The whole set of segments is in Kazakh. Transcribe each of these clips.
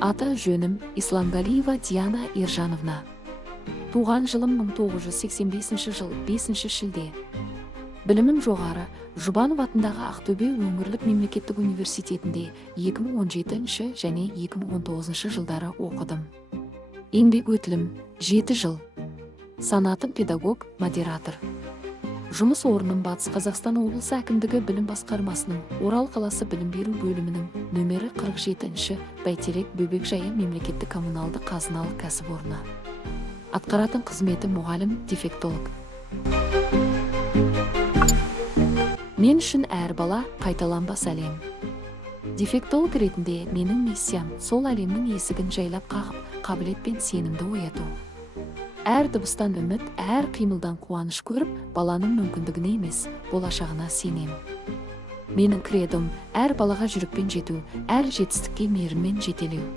Аты жөнім Исламгалиева Диана Ержановна. Туған жылым 1985 жыл 5 шілде. Білімім жоғары, Жұбанов атындағы Ақтөбе өңірлік мемлекеттік университетінде 2017 және 2019 жылдары оқыдым. Еңбек өтілім 7 жыл. Санатым педагог, модератор. Жұмыс орным Батыс Қазақстан облысы әкімдігі білім басқармасының Орал қаласы білім беру бөлімінің нөмірі 47-ші Бәйтерек Бөбекжайы мемлекеттік коммуналды қазыналық кәсіпорны. Атқаратын қызметі мұғалім, дефектолог. Мен үшін әр бала қайталанбас әлем. Дефектолог ретінде менің миссиям сол әлемнің есігін жайлап қағып, қабілет пен сенімді ояту. Әр дыбыстан үміт, әр қимылдан қуаныш көріп, баланың мүмкіндігіне емес, болашағына сенем. Менің кредом әр балаға жүрекпен жету, әр жетістікке мейіріммен жетелеу.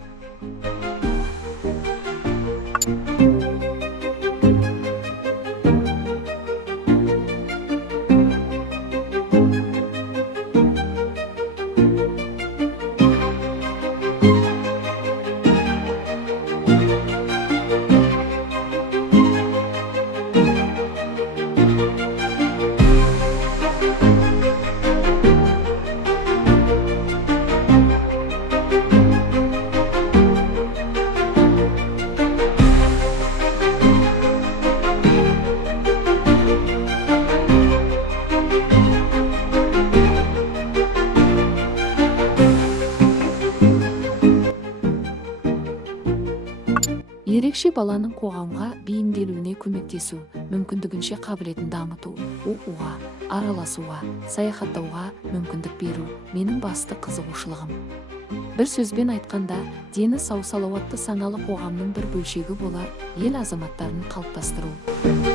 Ерекше баланың қоғамға бейімделуіне көмектесу, мүмкіндігінше қабілетін дамыту, оқуға, араласуға, саяхаттауға мүмкіндік беру менің басты қызығушылығым. Бір сөзбен айтқанда, дені сау салауатты саналы қоғамның бір бөлшегі болар, ел азаматтарын қалыптастыру.